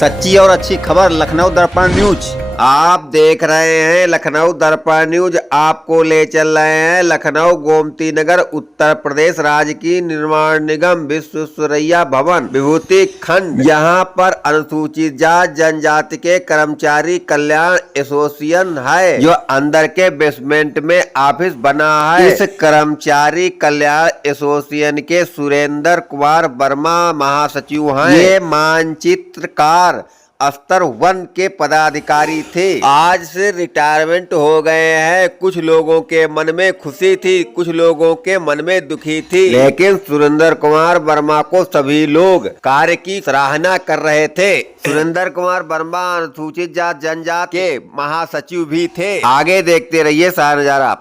सच्ची और अच्छी खबर लखनऊ दर्पण न्यूज। आप देख रहे हैं लखनऊ दर्पण न्यूज। आपको ले चल रहे हैं लखनऊ गोमती नगर उत्तर प्रदेश राज्य की निर्माण निगम विश्वेश्वरैया भवन विभूति खंड। यहाँ पर अनुसूचित जाति जनजाति के कर्मचारी कल्याण एसोसिएशन है जो अंदर के बेसमेंट में ऑफिस बना है। इस कर्मचारी कल्याण एसोसिएशन के सुरेंद्र कुमार वर्मा महासचिव हैं। ये मानचित्रकार स्तर 1 के पदाधिकारी थे। आज से रिटायरमेंट हो गए हैं। कुछ लोगों के मन में खुशी थी, कुछ लोगों के मन में दुखी थी, लेकिन सुरेंद्र कुमार वर्मा को सभी लोग कार्य की सराहना कर रहे थे। सुरेंद्र कुमार वर्मा अनुसूचित जाति जनजाति के महासचिव भी थे। आगे देखते रहिए सारा नजारा।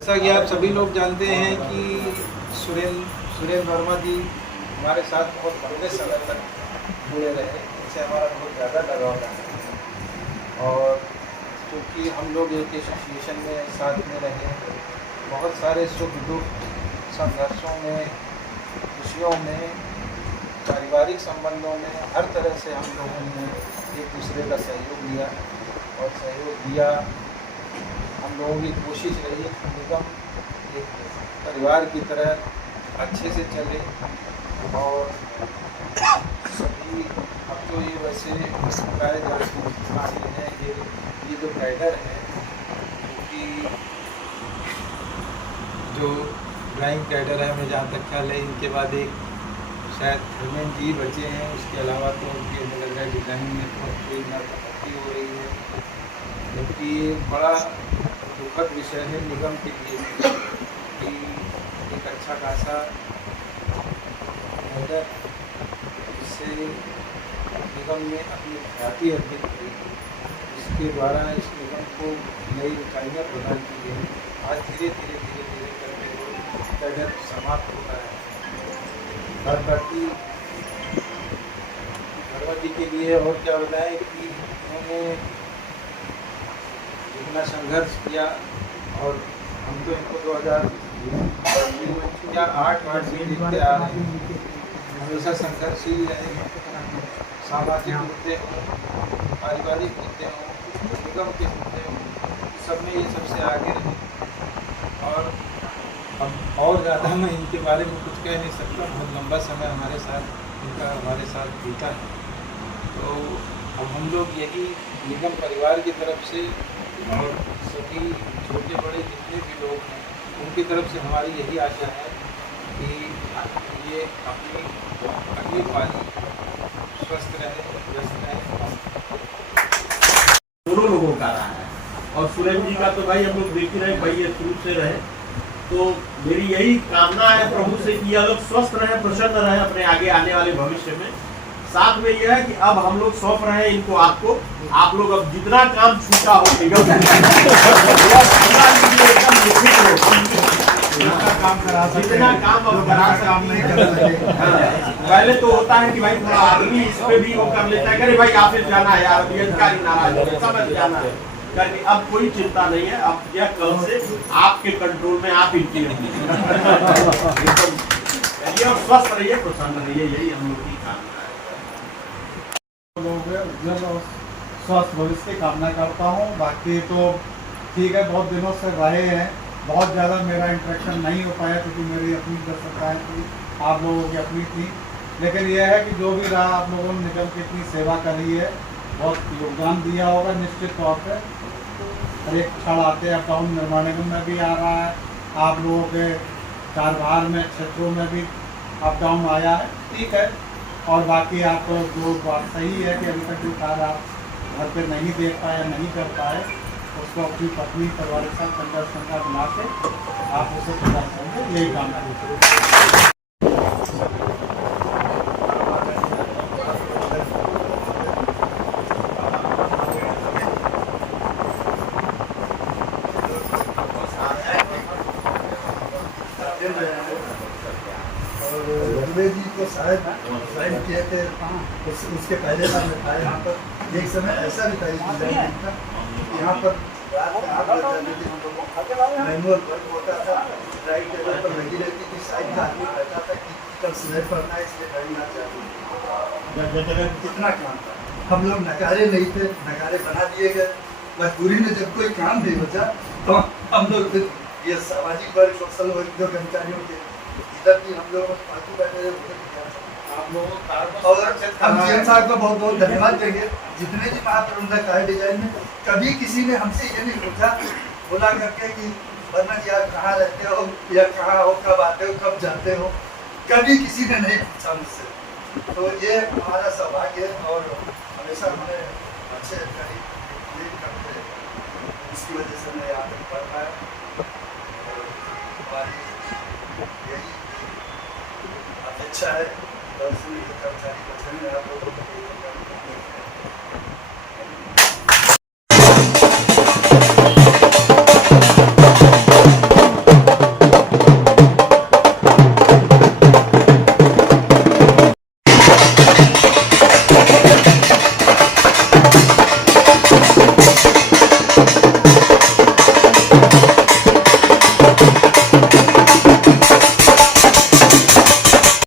जैसा कि आप सभी लोग जानते हैं कि सुरेंद्र वर्मा जी हमारे साथ बहुत लंबे समय तक जुड़े रहे, इनसे हमारा बहुत ज़्यादा लगाव रहा और क्योंकि हम लोग एक एसोसिएशन में साथ में रहे, बहुत सारे सुख दुख संघर्षों में, खुशियों में, पारिवारिक संबंधों में हर तरह से हम लोगों ने एक दूसरे का सहयोग लिया और सहयोग दिया। हम लोगों की कोशिश रही कि निगम एक परिवार की तरह अच्छे से चले और सभी अब तो ये वैसे बताए जा रहे हैं ये जो कैडर है कि जो ड्राइंग कैडर है, हमें जहाँ तक ख्याल है इनके बाद एक शायद धर्मेंद्र जी बचे हैं, उसके अलावा तो उनके मुझे लग रहा है डिज़ाइनिंग में तो कोई नापत्ती हो रही है, क्योंकि बड़ा दुखद विषय है निगम के लिए कि एक अच्छा खासा कैडर जिससे निगम में अपनी ख्याति अर्जित की, इसके द्वारा इस निगम को नई ऊंचाइयाँ प्रदान की गई। आज धीरे धीरे करके वो कैडर समाप्त होता है। बात बाकी भगवती के लिए और क्या बताएं कि उन्होंने इतना संघर्ष किया और हम तो इनको 2008 में देखते आ रहे हैं। हमेशा संघर्षशील रहे, सामाजिक मुद्दे हों, पारिवारिक मुद्दे हों, निगम के मुद्दे हों, सब में ये सबसे आगे रहे और अब और ज़्यादा मैं इनके बारे में कुछ कह नहीं सकता। बहुत लंबा समय हमारे साथ बीता है, तो अब हम लोग यही निगम परिवार की तरफ से और सभी छोटे बड़े जितने भी लोग हैं उनकी तरफ से हमारी यही आशा है कि ये अपनी अगली पारी स्वस्थ रहे, व्यस्त रहे। दोनों लोगों का रहा है और सुरेंद्र जी का तो भाई हम लोग देख ही रहे, भाई ये शुरू से रहे। तो मेरी यही कामना है प्रभु से कि ये लोग स्वस्थ रहे, प्रसन्न रहे अपने आगे आने वाले भविष्य में। साथ में यह है कि अब हम लोग सौंप रहे हैं इनको आपको। आप लोग अब जितना काम छूटा हो निगम जितना काम अब करा सकते। पहले तो होता है कि भाई थोड़ा आदमी इस पे भी वो कर लेता है, अरे भाई ऑफिस जाना है यार, अधिकारी नाराज है, समझ जाना है करके। अब कोई चिंता नहीं है, अब यह कल से आपके कंट्रोल में, आप इनकी स्वस्थ रहिए, प्रसन्न रहिए, यही हम लोग की कामना है। स्वस्थ भविष्य की कामना करता हूँ। बाकी तो ठीक है, बहुत दिनों से रहे हैं, बहुत ज़्यादा मेरा इंटरेक्शन नहीं हो पाया क्योंकि मेरी अपनी सरकार थी, आप लोगों की अपनी थी। लेकिन यह है कि जो भी रहा, आप लोगों ने निगम की इतनी सेवा करी है, बहुत योगदान दिया होगा निश्चित तौर पर। हर एक क्षण आते हैं, अपडाउन निर्माण निगम में भी आ रहा है, आप लोगों के कारभार में क्षेत्रों में भी अप डाउन आया है, ठीक है। और बाकी आपको जो बात सही है कि अभी तक जो कार्य आप घर पे नहीं देख पाए, नहीं कर पाए, उसको अपनी पत्नी परिवार के साथ संघर्ष बना के आप उसे पूरा करेंगे, यही कामना है। रघुवीर जी को शायद साइन किए थे, उसके पहले का मैं था यहाँ पर। एक समय ऐसा भी था यहाँ पर मैनुअल वर्क होता था, राइट टेबल पर लगी रहती थी, साइड का आदमी कहता था कि कल सुबह पढ़ना है इसलिए पढ़ना चाहिए। कितना काम था। हम लोग नकारे नहीं थे, नकारे बना दिए गए। मजबूरी में जब कोई काम नहीं होता तो हम लोग फिर ये सामाजिक वर्ग, सोशल वर्ग जो कर्मचारियों के इधर भी हम लोग फालतू बैठे रहे, उधर भी किया था। आप लोगों को कार्बन और सुरक्षित हम करना सीएम है। साहब को बहुत बहुत धन्यवाद देंगे, जितने भी महाप्रबंधक आए डिजाइन में, कभी किसी ने हमसे ये नहीं पूछा बोला करके कि वर्मा जी आप कहाँ रहते हो या कहाँ हो, कब आते हो, कब जाते हो, कभी किसी ने नहीं पूछा मुझसे। तो ये हमारा सौभाग्य है और हमेशा हमें अच्छे अधिकारी लीड करते हैं, उसकी वजह से मैं यहाँ तक पढ़ पाया। और हमारी यही अपेक्षा है